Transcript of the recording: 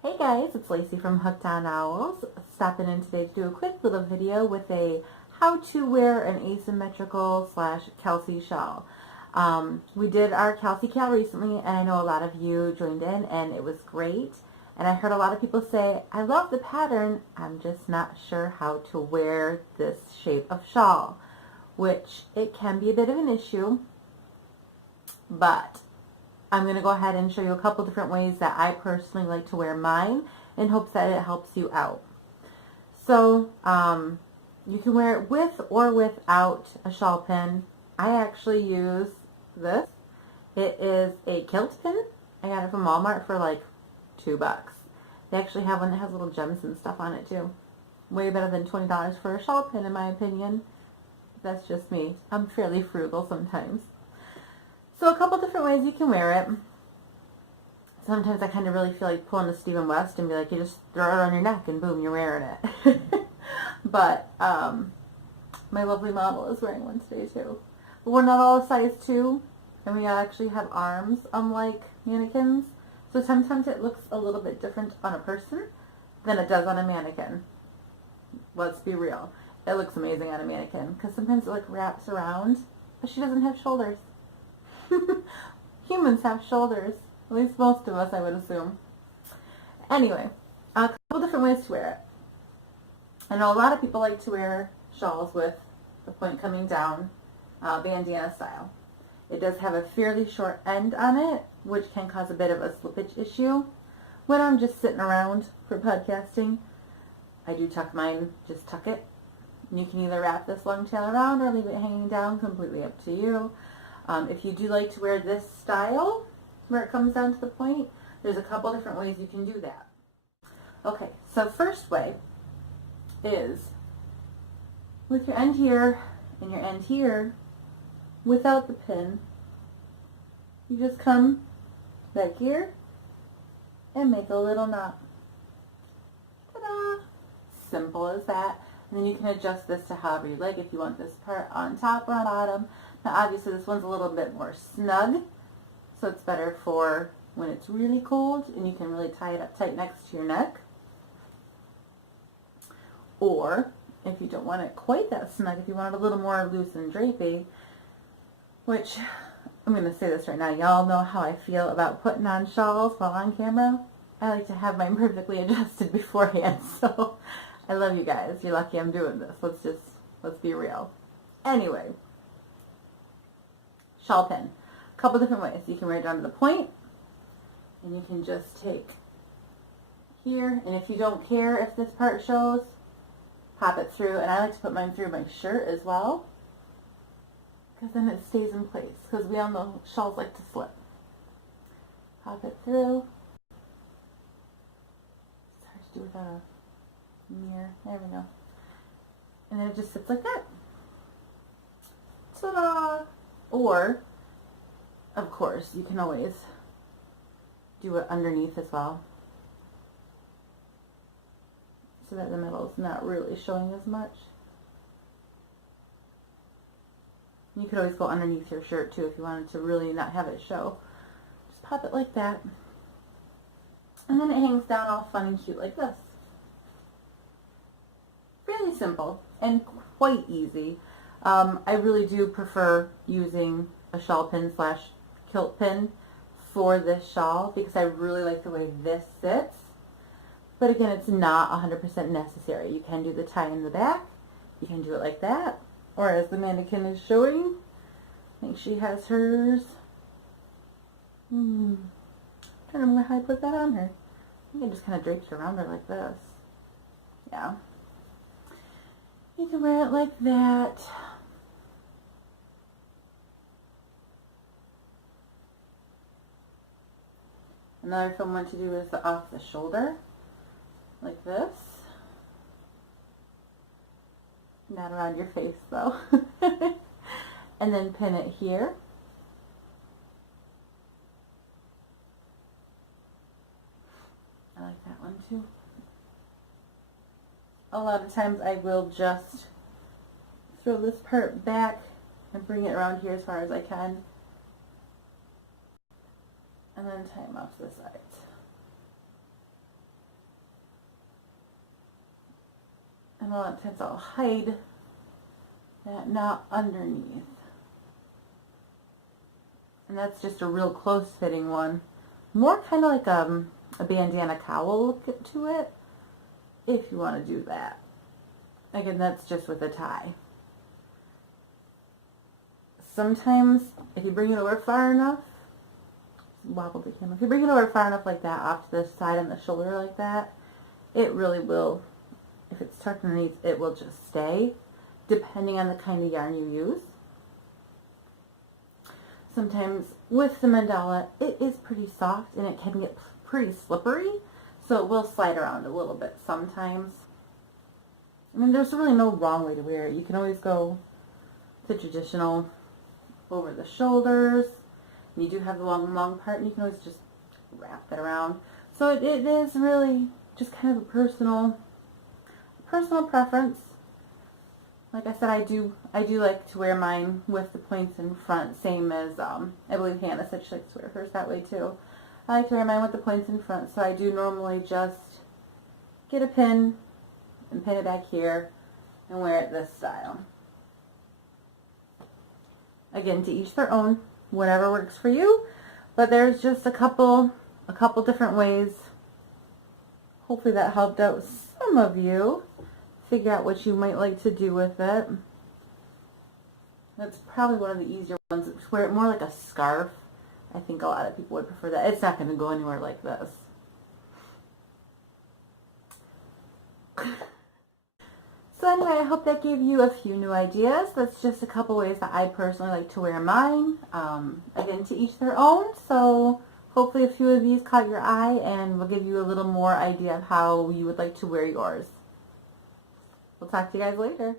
Hey guys, it's Lacey from Hooked on Owls, stopping in today to do a quick little video with a how to wear an asymmetrical / Kelsey shawl. We did our Kelsey Cal recently, and I know a lot of you joined in, and it was great. And I heard a lot of people say, I love the pattern, I'm just not sure how to wear this shape of shawl, which it can be a bit of an issue, but I'm going to go ahead and show you a couple different ways that I personally like to wear mine in hopes that it helps you out. So you can wear it with or without a shawl pin. I actually use this. It is a kilt pin. I got it from Walmart for like $2. They actually have one that has little gems and stuff on it too. Way better than $20 for a shawl pin in my opinion. That's just me. I'm fairly frugal sometimes. So a couple different ways you can wear it. Sometimes I kind of really feel like pulling a Stephen West and be like, you just throw it on your neck and boom, you're wearing it. But my lovely model is wearing one today too. But we're not all a size 2, and we actually have arms unlike mannequins. So sometimes it looks a little bit different on a person than it does on a mannequin. Let's be real. It looks amazing on a mannequin because sometimes it like wraps around, but she doesn't have shoulders. Humans have shoulders. At least most of us, I would assume. Anyway, a couple different ways to wear it. I know a lot of people like to wear shawls with the point coming down, bandana style. It does have a fairly short end on it, which can cause a bit of a slippage issue. When I'm just sitting around for podcasting, I do tuck mine, just tuck it. You can either wrap this long tail around or leave it hanging down, completely up to you. If you do like to wear this style, where it comes down to the point, there's a couple different ways you can do that. Okay, so first way is with your end here and your end here, without the pin, you just come back here and make a little knot. Ta-da! Simple as that. And then you can adjust this to however you like, if you want this part on top or on bottom. Now obviously this one's a little bit more snug, so it's better for when it's really cold and you can really tie it up tight next to your neck. Or if you don't want it quite that snug, if you want it a little more loose and drapey, which I'm going to say this right now, y'all know how I feel about putting on shawls while on camera. I like to have mine perfectly adjusted beforehand, so I love you guys. You're lucky I'm doing this. Let's be real. Anyway, shawl pin. A couple different ways. You can wear it down to the point, and you can just take here, and if you don't care if this part shows, pop it through, and I like to put mine through my shirt as well, because then it stays in place, because we all know shawls like to slip. Pop it through. It's hard to do without a mirror. There we go. And then it just sits like that. Ta-da! Or, of course, you can always do it underneath as well, so that the middle is not really showing as much. You could always go underneath your shirt too if you wanted to really not have it show. Just pop it like that, and then it hangs down all fun and cute like this. Really simple and quite easy. I really do prefer using a shawl pin / kilt pin for this shawl because I really like the way this sits. But again, it's not 100% necessary. You can do the tie in the back. You can do it like that. Or as the mannequin is showing, I think she has hers. I'm trying to remember how I put that on her. I think I just kind of draped it around her like this. Yeah. You can wear it like that. Another fun one to do is the off the shoulder, like this. Not around your face though. And then pin it here. I like that one too. A lot of times I will just throw this part back and bring it around here as far as I can, and then tie them off to the sides. And a lot of times I'll hide that knot underneath. And that's just a real close fitting one. More kind of like a bandana cowl look to it, if you want to do that. Again, that's just with a tie. Sometimes, if you bring it over far enough, wobble the camera. If you bring it over far enough like that, off to the side on the shoulder like that, it really will, if it's tucked underneath, it will just stay, depending on the kind of yarn you use. Sometimes with the mandala, it is pretty soft and it can get pretty slippery, so it will slide around a little bit sometimes. I mean, there's really no wrong way to wear it. You can always go the traditional over the shoulders. And you do have the long part, and you can always just wrap that around. So it is really just kind of a personal preference. Like I said, I do like to wear mine with the points in front, same as I believe Hannah said she likes to wear hers that way too. I like to wear mine with the points in front, so I do normally just get a pin and pin it back here and wear it this style. Again, to each their own, whatever works for you, but there's just a couple different ways. Hopefully that helped out some of you figure out what you might like to do with it. That's probably one of the easier ones. Wear it more like a scarf. I think a lot of people would prefer that. It's not going to go anywhere like this. So anyway, I hope that gave you a few new ideas. That's just a couple ways that I personally like to wear mine. Again, to each their own. So hopefully a few of these caught your eye and will give you a little more idea of how you would like to wear yours. We'll talk to you guys later.